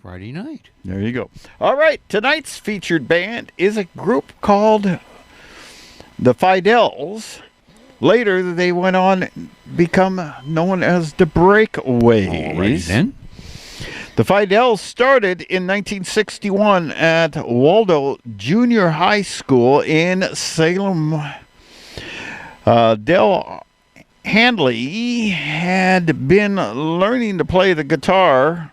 Friday night. There you go. All right, tonight's featured band is a group called the Fidels. Later, they went on to become known as the Breakaways. Alrighty then. The Fidels started in 1961 at Waldo Junior High School in Salem. Del Handley had been learning to play the guitar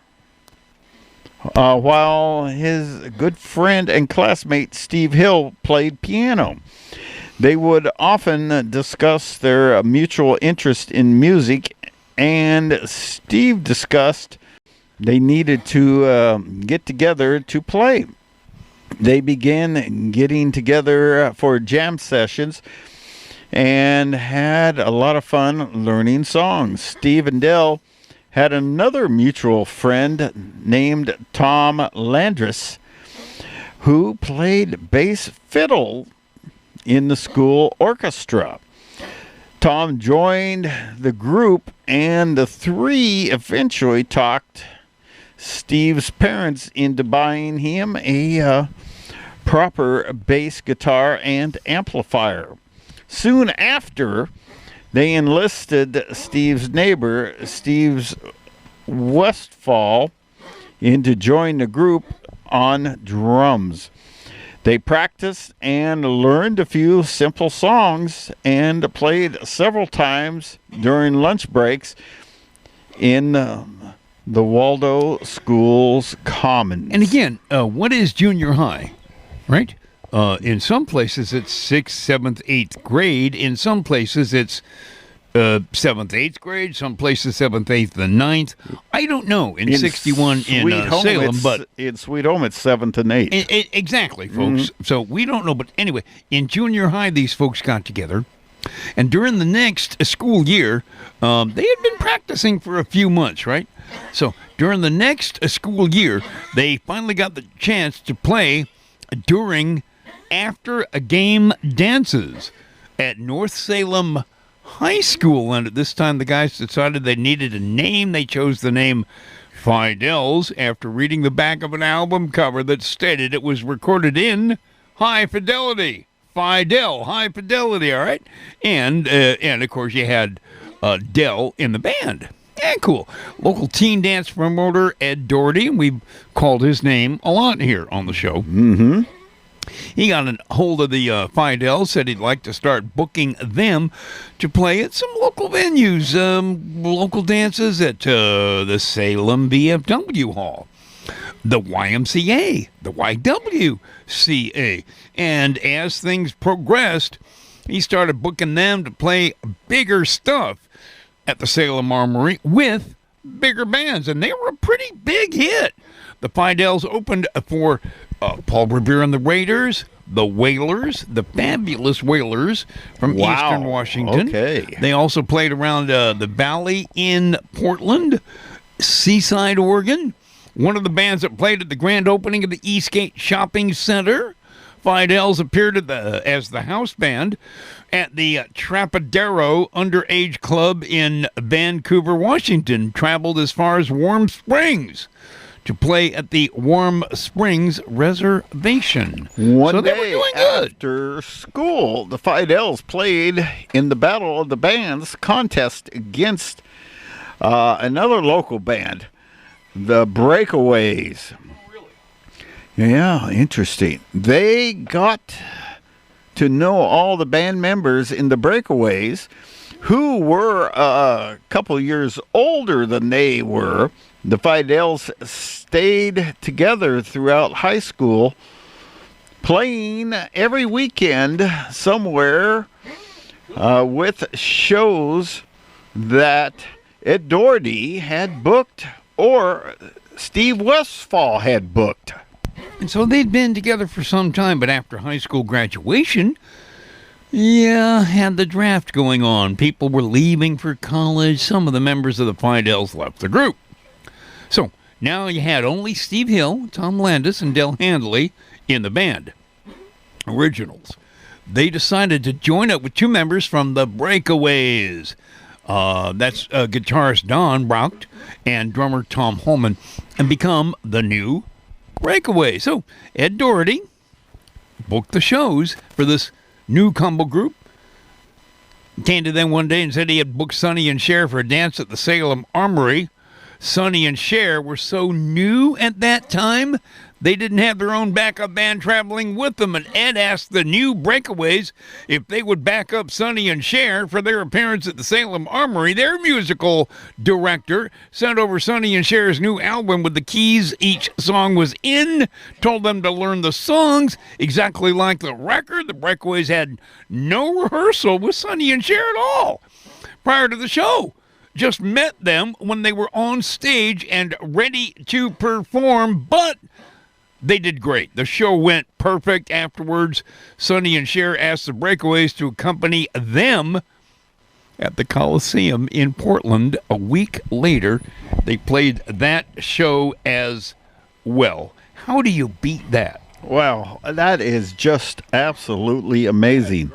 while his good friend and classmate Steve Hill played piano. They would often discuss their mutual interest in music, and Steve discussed they needed to get together to play. They began getting together for jam sessions and had a lot of fun learning songs. Steve and Del had another mutual friend named Tom Landris, who played bass fiddle in the school orchestra. Tom joined the group, and the three eventually talked Steve's parents into buying him a proper bass guitar and amplifier. Soon after, they enlisted Steve's neighbor, Steve's Westfall, in to join the group on drums. They practiced and learned a few simple songs and played several times during lunch breaks in the Waldo School's Commons. And again, what is junior high, right? In some places, it's 6th, 7th, 8th grade. In some places, it's 7th, 8th grade. Some places, 7th, 8th, and 9th. I don't know in 61 in Salem, but in Sweet Home, it's 7th and 8th. Exactly, folks. So we don't know. But anyway, in junior high, these folks got together. And during the next school year, they had been practicing for a few months, right? So during the next school year, they finally got the chance to play during after a game dances at North Salem High School. And at this time, the guys decided they needed a name. They chose the name Fidels after reading the back of an album cover that stated it was recorded in high fidelity. Fidel, high fidelity, all right? And of course, you had Del in the band. Yeah, cool. Local teen dance promoter Ed Doherty, we've called his name a lot here on the show. Mm-hmm. He got a hold of the Fidels, said he'd like to start booking them to play at some local venues, local dances at the Salem VFW Hall, the YMCA, the YWCA. And as things progressed, he started booking them to play bigger stuff at the Salem Armory with bigger bands, and they were a pretty big hit. The Fidels opened for Paul Revere and the Raiders, the Wailers, the Fabulous Wailers from Eastern Washington. Okay. They also played around the Valley in Portland, Seaside, Oregon. One of the bands that played at the grand opening of the Eastgate Shopping Center. Fidels appeared as the house band at the Trapadero Underage Club in Vancouver, Washington. Traveled as far as Warm Springs to play at the Warm Springs Reservation. One they were day doing good. after school, the Fidels played in the Battle of the Bands contest against another local band, the Breakaways. Yeah, interesting. They got to know all the band members in the Breakaways, who were a couple years older than they were. The Fidels stayed together throughout high school, playing every weekend somewhere with shows that Ed Doherty had booked or Steve Westfall had booked. And so they'd been together for some time, but after high school graduation, had the draft going on. People were leaving for college. Some of the members of the Fidels left the group. So now you had only Steve Hill, Tom Landis, and Del Handley in the band. Originals. They decided to join up with two members from the Breakaways. That's guitarist Don Braucht and drummer Tom Holman, and become the new Breakaways. So Ed Doherty booked the shows for this new combo group. Came to them one day and said he had booked Sonny and Cher for a dance at the Salem Armory. Sonny and Cher were so new at that time, they didn't have their own backup band traveling with them, and Ed asked the new Breakaways if they would back up Sonny and Cher for their appearance at the Salem Armory. Their musical director sent over Sonny and Cher's new album with the keys each song was in, told them to learn the songs exactly like the record. The Breakaways had no rehearsal with Sonny and Cher at all prior to the show. Just met them when they were on stage and ready to perform, but they did great. The show went perfect afterwards. Sonny and Cher asked the Breakaways to accompany them at the Coliseum in Portland. A week later, they played that show as well. How do you beat that? Well, that is just absolutely amazing.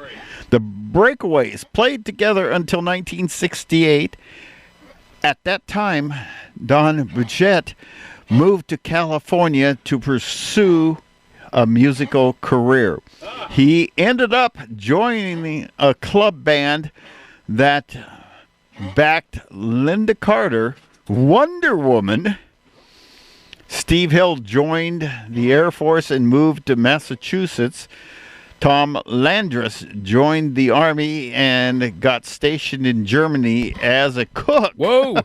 The Breakaways played together until 1968. At that time, Don Budgett moved to California to pursue a musical career. He ended up joining a club band that backed Linda Carter, Wonder Woman. Steve Hill joined the Air Force and moved to Massachusetts. Tom Landris joined the Army and got stationed in Germany as a cook. Whoa.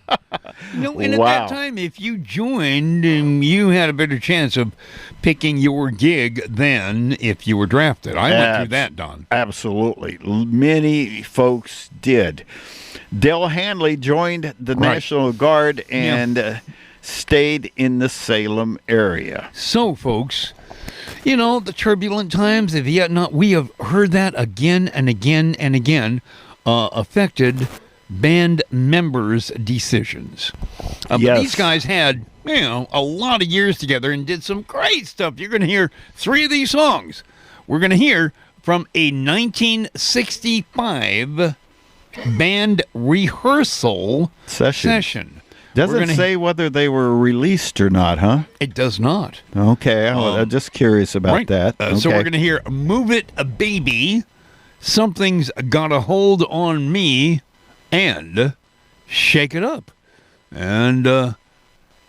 And at that time, if you joined, you had a better chance of picking your gig than if you were drafted. I went through that, Don. Absolutely. Many folks did. Del Hanley joined the National Guard and stayed in the Salem area. So, folks, you know, the turbulent times, if yet not, we have heard that again and again and again, affected band members' decisions. But these guys had, you know, a lot of years together and did some great stuff. You're going to hear 3 of these songs. We're going to hear from a 1965 band rehearsal session. Doesn't say whether they were released or not, huh? It does not. Okay, I'm just curious about that. So we're going to hear Move It, Baby, Something's Got a Hold on Me, and Shake It Up. And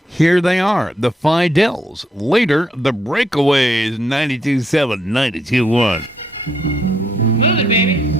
here they are, the Fidels. Later, the Breakaways, 92.7, 92.1. Move it, baby.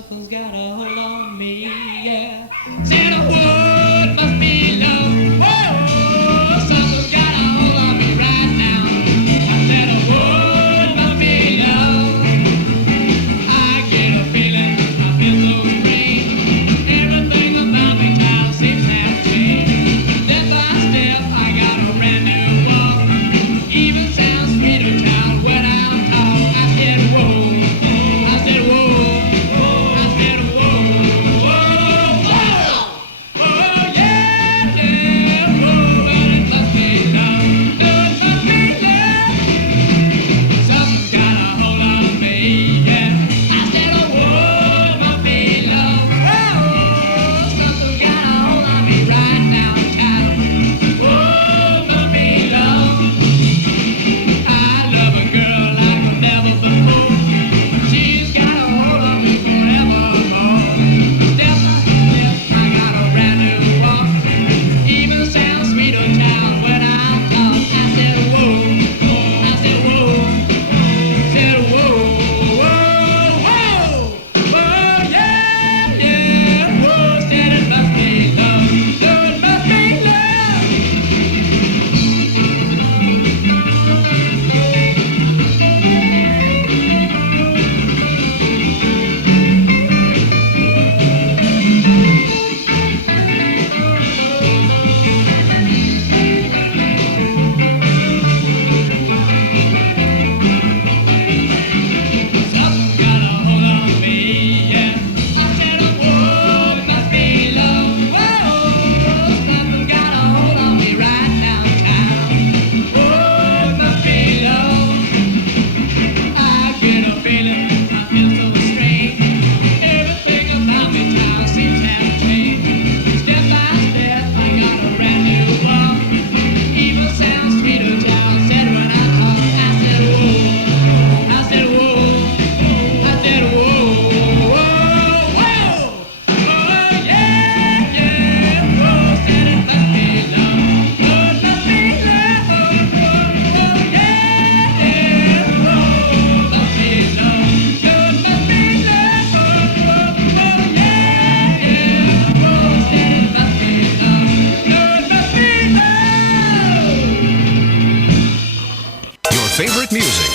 something's got a hold on me, yeah. Said a word must be love. Whoa, something's got a hold on me right now. I said a word must be love. I get a feeling, I feel so strange. Everything about me, child, seems to have changed. Step by step, I got a brand new walk. Even sounds sweeter, child, when I'm talk. I said whoa, I said whoa, I said whoa, whoa, whoa, whoa, yeah, yeah, whoa, but it must be love, it must be love. Something's got a hold on me, yeah. I said whoa, it must be love. Oh, something's got a hold on me right now, child. Whoa, it must be love. I love a girl like never before. She's got a hold on me forevermore. Step by step, I got a brand new walk. Even sounds sweeter, child, when I talk. I said whoa, I said whoa, said whoa, whoa, whoa, whoa, yeah, yeah, whoa. Said it must be love, no, it must be love. Something's got a hold on me, yeah. I said, whoa, it must be love. Whoa, something's got a hold on me right now, child. Whoa, it must be love. I get a feeling, I feel so strange. Everything about me, child, seems to have changed. Step by step, I got a brand new walk. Even sounds sweeter, child, said when I talk. I said, whoa, I said, whoa. I said, whoa, whoa, whoa, whoa, yeah, yeah, whoa, said it must be love, oh, it must be love, whoa, yeah, yeah, whoa, must be love, oh, it must be love, whoa, yeah, yeah, whoa, said it must be love, oh, it must be love. Your favorite music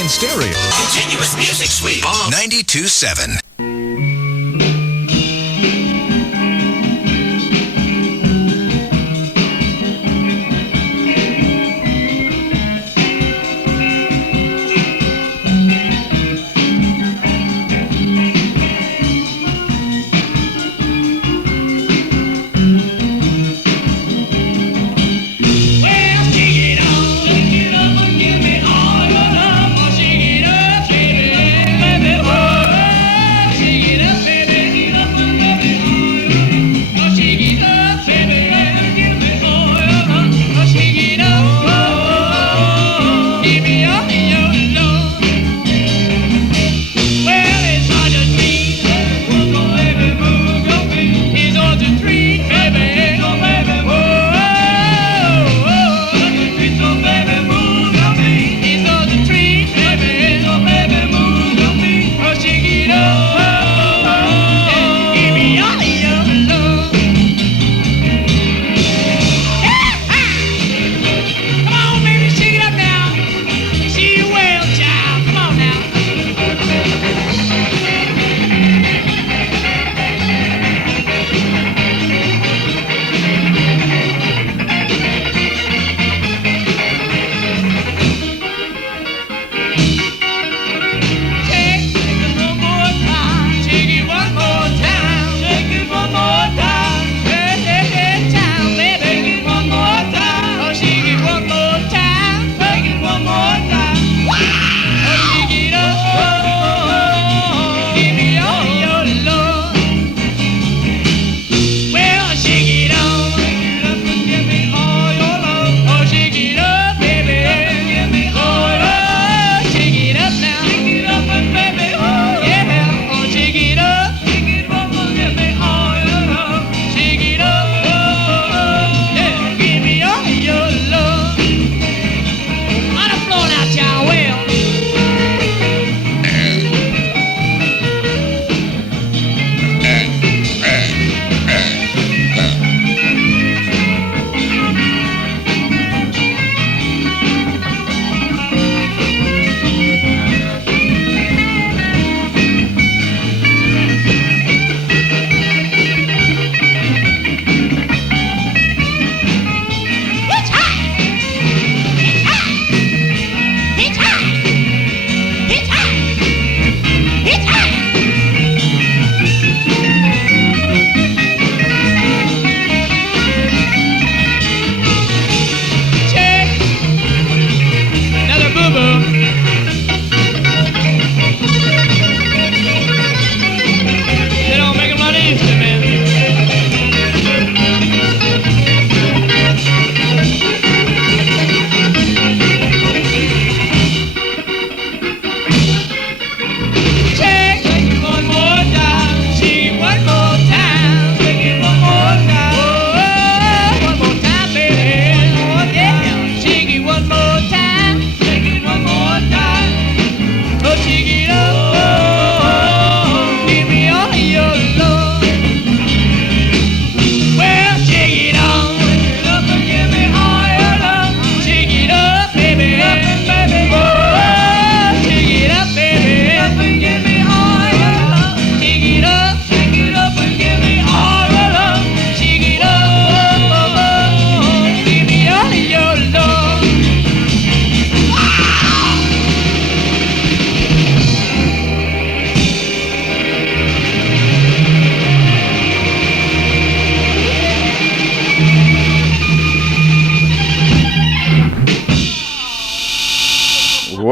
in stereo. Continuous music suite. On 92.7. Well, shake it up and give me all your love. Oh, shake it up, baby. Whoa,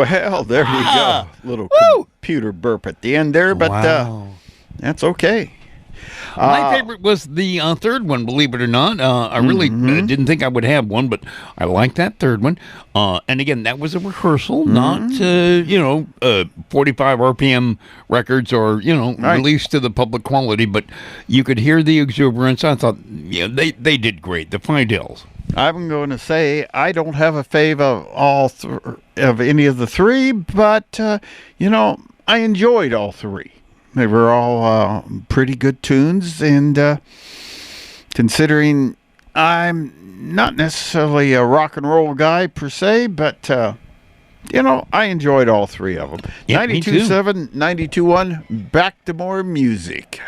Well, there you go. Little computer burp at the end there, but Wow. that's okay. My favorite was the third one, believe it or not. I really didn't think I would have one, but I liked that third one. And again, that was a rehearsal, not, 45 RPM records or, Right. released to the public quality, but you could hear the exuberance. I thought, they did great. The Fidels. I'm going to say I don't have a fave of of any of the three, but I enjoyed all three. They were all pretty good tunes, and considering I'm not necessarily a rock and roll guy per se, but I enjoyed all three of them. Yeah, me too. 92.7, 92.1, back to more music.